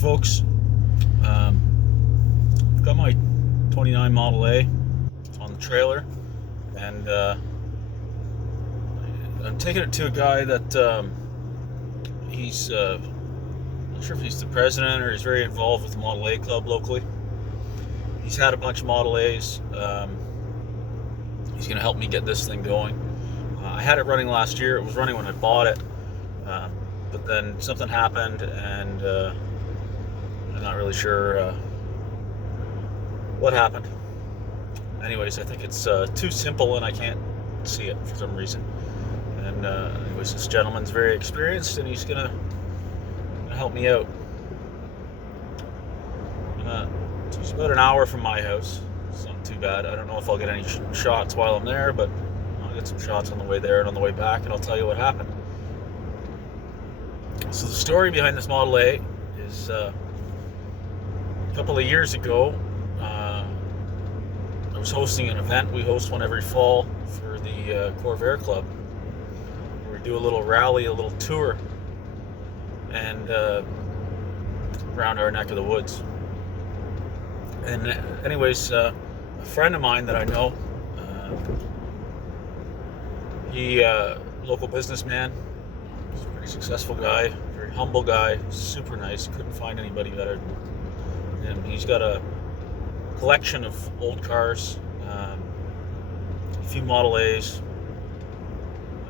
folks. I've got my 29 Model A on the trailer, and I'm taking it to a guy that he's not sure if he's the president or he's very involved with the Model A club locally. He's had a bunch of Model A's. He's going to help me get this thing going. I had it running last year. It was running when I bought it, but then something happened, and I'm not really sure what happened. Anyways, I think it's too simple and I can't see it for some reason. And anyways, this gentleman's very experienced and he's gonna help me out. It's about an hour from my house. It's not too bad. I don't know if I'll get any shots while I'm there, but I'll get some shots on the way there and on the way back, and I'll tell you what happened. So the story behind this Model A is a couple of years ago, I was hosting an event. We host one every fall for the Corvair Club. We do a little rally, a little tour, and around our neck of the woods. And anyways, a friend of mine that I know, he local businessman, he's a pretty successful guy, very humble guy, super nice, couldn't find anybody better than him. He's got a collection of old cars, a few Model A's,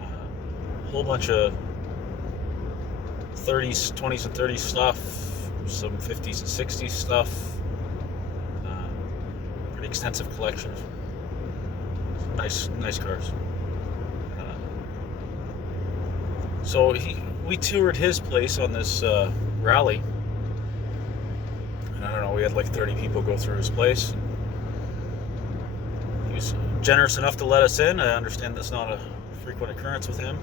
a whole bunch of 30s, 20s and 30s stuff, some 50s and 60s stuff, pretty extensive collection. Nice cars. So we toured his place on this rally. And I don't know, we had like 30 people go through his place. He was generous enough to let us in. I understand that's not a frequent occurrence with him.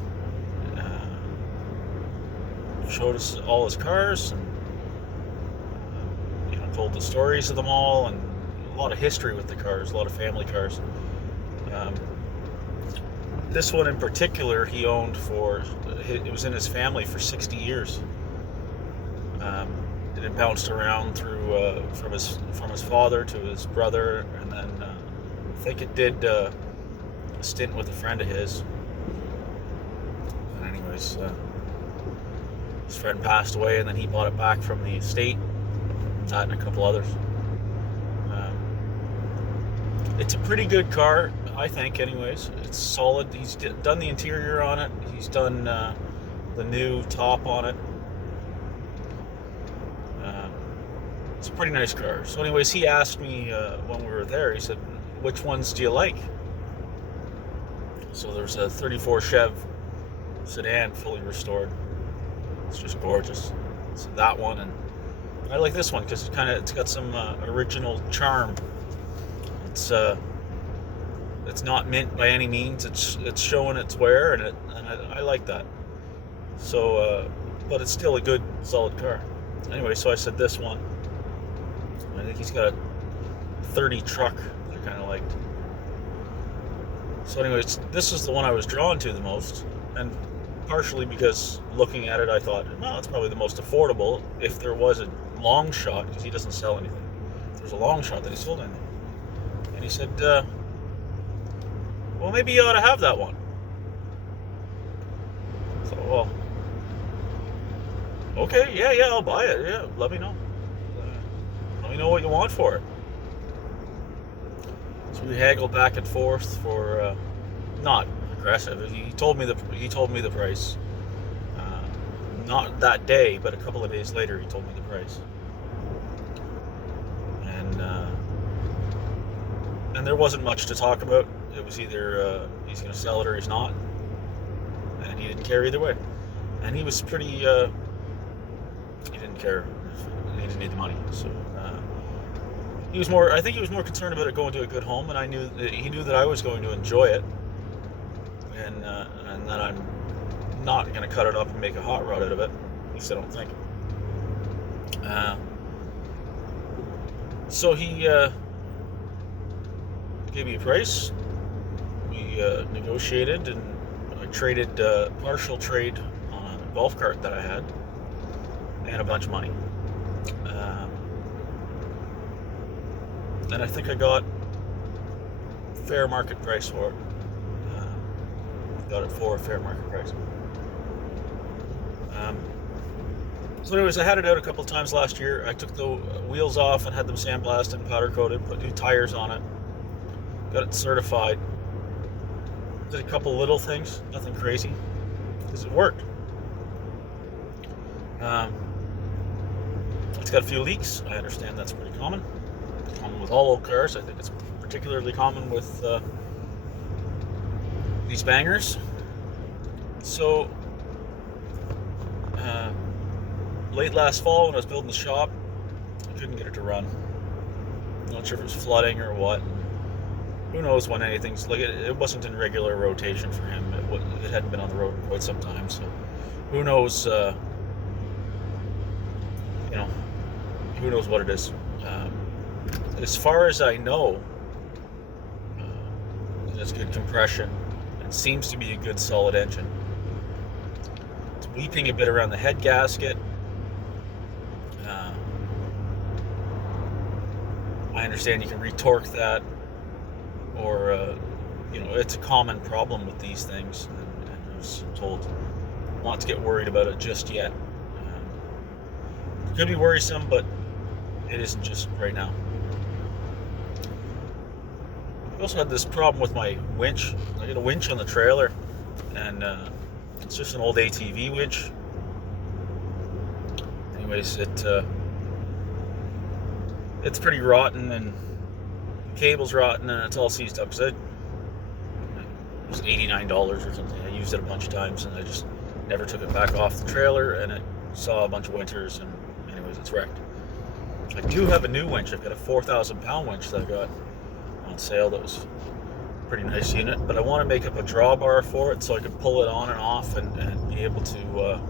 Showed us all his cars, and told the stories of them all, and a lot of history with the cars, a lot of family cars. This one in particular he owned it was in his family for 60 years. It had bounced around through from his father to his brother, and then I think it did a stint with a friend of his. And anyways, his friend passed away, and then he bought it back from the estate, that and a couple others. It's a pretty good car, I think, anyways. It's solid. He's done the interior on it. He's done the new top on it. It's a pretty nice car. So anyways, he asked me when we were there, he said, which ones do you like? So there's a 34 Chev sedan, fully restored. It's just gorgeous. So that one, and I like this one because it's got some original charm. It's not mint by any means. It's showing its wear, and I like that. So, but it's still a good, solid car. Anyway, so I said this one. I think he's got a 30 truck that I kind of liked. So anyways, this is the one I was drawn to the most, and partially because looking at it, I thought, well, it's probably the most affordable if there was a long shot, because he doesn't sell anything. If there's a long shot that he sold anything. And he said, well, maybe you ought to have that one. So, well, okay, yeah, I'll buy it. Yeah, let me know. Let me know what you want for it. So we haggled back and forth for not aggressive. He told me the price. Not that day, but a couple of days later, he told me the price. And there wasn't much to talk about. It was either he's going to sell it or he's not, and he didn't care either way. And he was pretty. He didn't care. He didn't need the money, so he was more. I think he was more concerned about it going to a good home, and he knew that I was going to enjoy it, and that I'm not going to cut it up and make a hot rod out of it. At least I don't think. So he gave me a price. We negotiated, and I traded partial trade on a golf cart that I had, and a bunch of money. And I think I got fair market price for it. Got it for a fair market price. So anyways, I had it out a couple of times last year. I took the wheels off and had them sandblasted and powder coated, put new tires on it, got it certified. Did a couple little things, nothing crazy, because it worked. It's got a few leaks. I understand that's pretty common. It's common with all old cars. I think it's particularly common with these bangers. So late last fall when I was building the shop, I couldn't get it to run. I'm not sure if it was flooding or what. Who knows when anything's like it wasn't in regular rotation for him. It hadn't been on the road in quite some time, so who knows? Who knows what it is? As far as I know, it has good compression and seems to be a good solid engine. It's weeping a bit around the head gasket. I understand you can retorque that, or it's a common problem with these things, and I was told not to get worried about it just yet. It could be worrisome, but it isn't just right now. I also had this problem with my winch. I got a winch on the trailer, and it's just an old ATV winch. Anyways, it's pretty rotten, and the cable's rotten, and it's all seized up. Because it was $89 or something. I used it a bunch of times, and I just never took it back off the trailer, and it saw a bunch of winters, and anyways, it's wrecked. I do have a new winch. I've got a 4,000 pound winch that I got on sale. That was a pretty nice unit, but I want to make up a drawbar for it so I can pull it on and off and be able to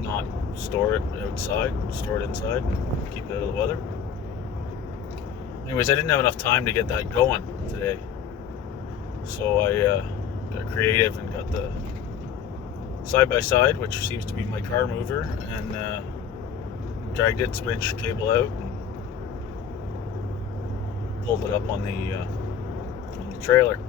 not store it outside, store it inside, keep it out of the weather. Anyways, I didn't have enough time to get that going today, so I got creative and got the side-by-side, which seems to be my car mover, and dragged its winch cable out and pulled it up on the trailer.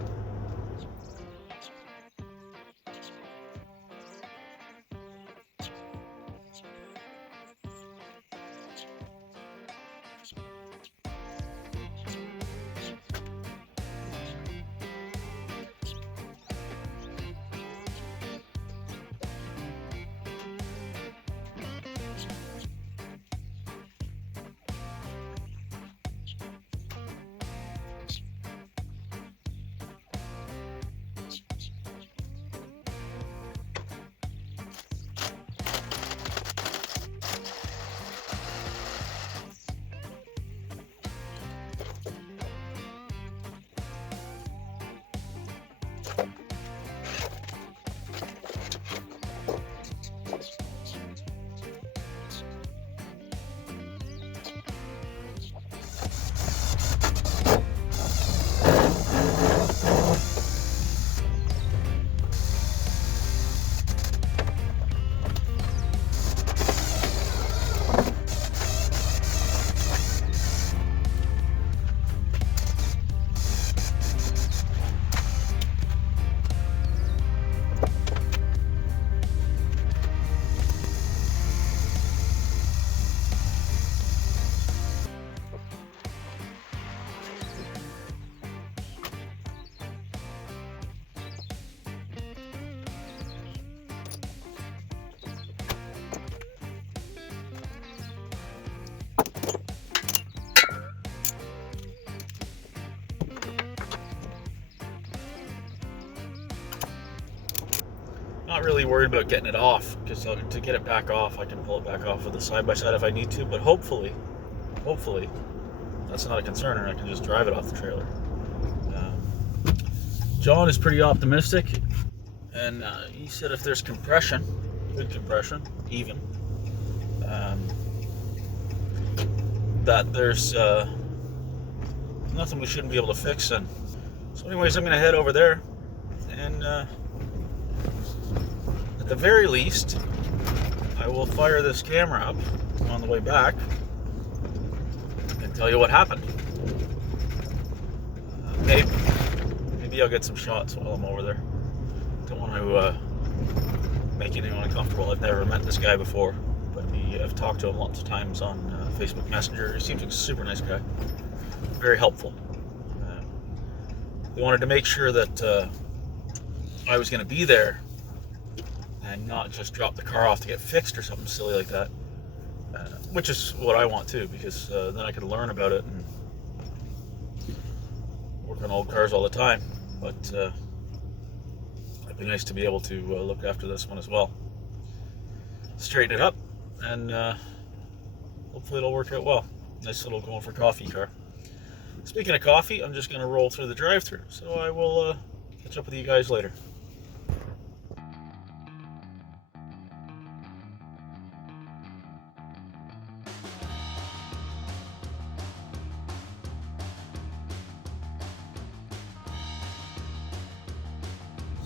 Not really worried about getting it off, because to get it back off, I can pull it back off with the side-by-side if I need to, but hopefully, that's not a concern, and I can just drive it off the trailer. John is pretty optimistic, and he said if there's compression, good compression, even, that there's nothing we shouldn't be able to fix. And so anyways, I'm going to head over there, and at the very least, I will fire this camera up on the way back and tell you what happened. Maybe I'll get some shots while I'm over there. Don't want to make anyone uncomfortable. I've never met this guy before, but I've talked to him lots of times on Facebook Messenger. He seems like a super nice guy, very helpful. They wanted to make sure that I was going to be there and not just drop the car off to get fixed or something silly like that, which is what I want too, because then I could learn about it and work on old cars all the time. But it'd be nice to be able to look after this one as well, straighten it up, and hopefully it'll work out well. Nice little going for coffee car. Speaking of coffee, I'm just going to roll through the drive-thru, so I will catch up with you guys later.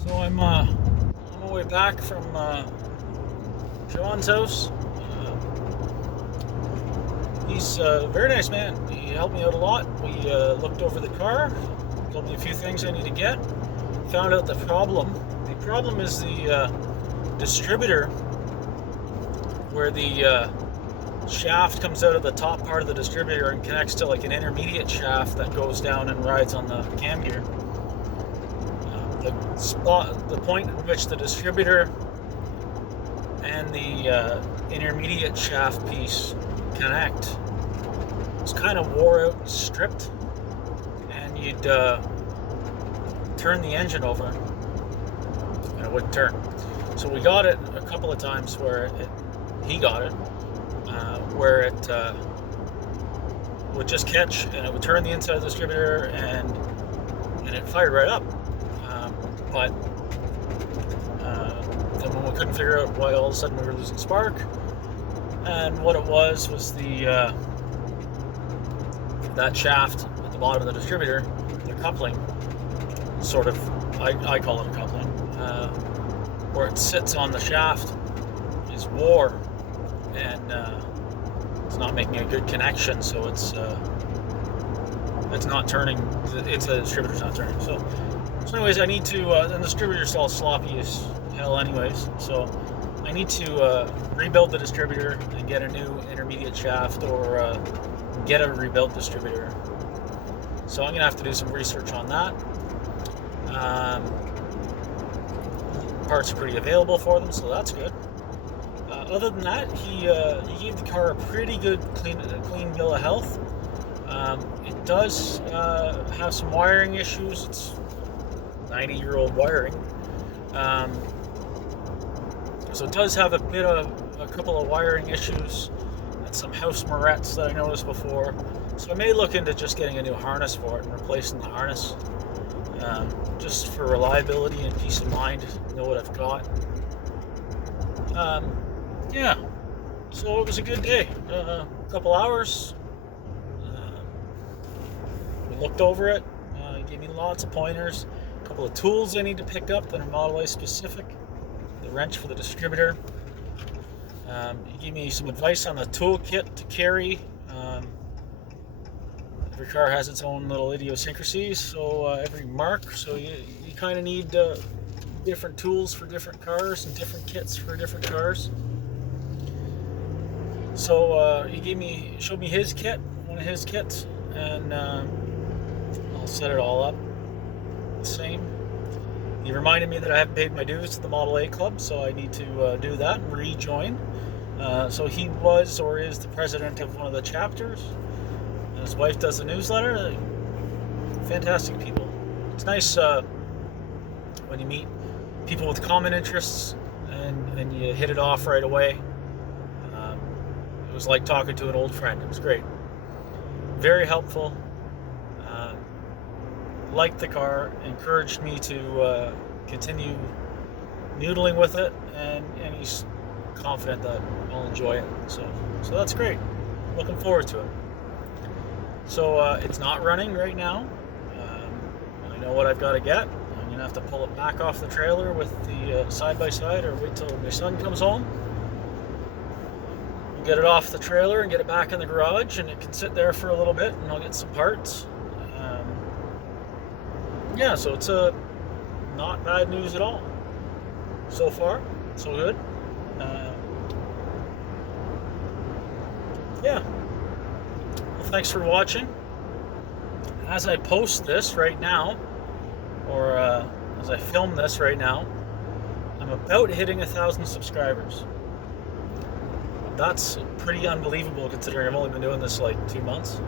So I'm on my way back from John's house. He's a very nice man. He helped me out a lot. We looked over the car, told me a few things I need to get. Found out the problem. The problem is the distributor, where the shaft comes out of the top part of the distributor and connects to like an intermediate shaft that goes down and rides on the cam gear. The point at which the distributor and the intermediate shaft piece connect was kind of wore out and stripped, and you'd turn the engine over and it wouldn't turn. So we got it a couple of times where he got it where it would just catch and it would turn the inside of the distributor and it fired right up. But then when we couldn't figure out why all of a sudden we were losing spark, and what it was the that shaft at the bottom of the distributor, the coupling, sort of, I call it a coupling, where it sits on the shaft, is wore, and it's not making a good connection, so it's not turning. The distributor's not turning. So anyways, I need to, and the distributor's all sloppy as hell anyways, so I need to rebuild the distributor and get a new intermediate shaft, or get a rebuilt distributor. So I'm going to have to do some research on that. Parts are pretty available for them, so that's good. Other than that, he gave the car a pretty good clean bill of health. It does have some wiring issues. It's 90-year-old wiring, so it does have a couple of wiring issues and some house morettes that I noticed before. So I may look into just getting a new harness for it and replacing the harness, just for reliability and peace of mind. Know what I've got. Yeah. So it was a good day. A couple hours. We looked over it. He gave me lots of pointers. A couple of tools I need to pick up that are Model A specific. The wrench for the distributor. He gave me some advice on the toolkit to carry. Every car has its own little idiosyncrasies, so every mark. So you kind of need different tools for different cars and different kits for different cars. So he showed me his kit, one of his kits, and I'll set it all up the same. He reminded me that I haven't paid my dues to the Model A Club, so I need to do that and rejoin. So he was or is the president of one of the chapters, and his wife does the newsletter. Fantastic people. It's nice when you meet people with common interests and you hit it off right away. It was like talking to an old friend. It was great. Very helpful. Liked the car, encouraged me to continue noodling with it, and he's confident that I'll enjoy it. So that's great. Looking forward to it. So it's not running right now. I know what I've got to get. I'm going to have to pull it back off the trailer with the side-by-side, or wait till my son comes home. get it off the trailer and get it back in the garage, and it can sit there for a little bit, and I'll get some parts. Yeah, so it's not bad news at all. So far, so good. Yeah. Well, thanks for watching. As I post this right now, or as I film this right now, I'm about hitting 1,000 subscribers. That's pretty unbelievable considering I've only been doing this like 2 months.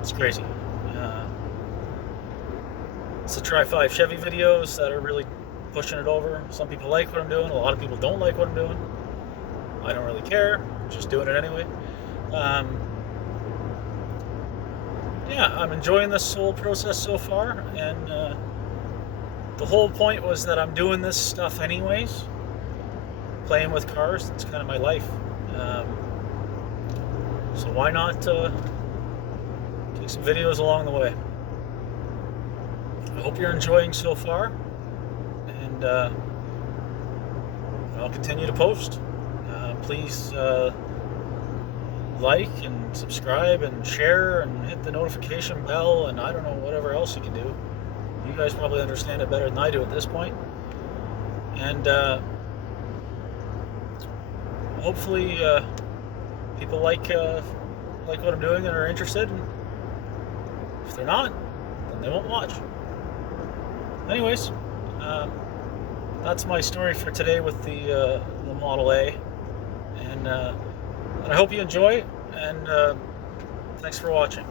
It's crazy. It's the Try 5 Chevy videos that are really pushing it over. Some people like what I'm doing, a lot of people don't like what I'm doing. I don't really care, I'm just doing it anyway. Yeah, I'm enjoying this whole process so far, and the whole point was that I'm doing this stuff anyways. Playing with cars, it's kind of my life. So why not take some videos along the way? I hope you're enjoying so far, and I'll continue to post. Please like and subscribe and share and hit the notification bell, and I don't know, whatever else you can do. You guys probably understand it better than I do at this point. And hopefully people like what I'm doing and are interested. And if they're not, then they won't watch. Anyways, that's my story for today with the Model A, and I hope you enjoy, and thanks for watching.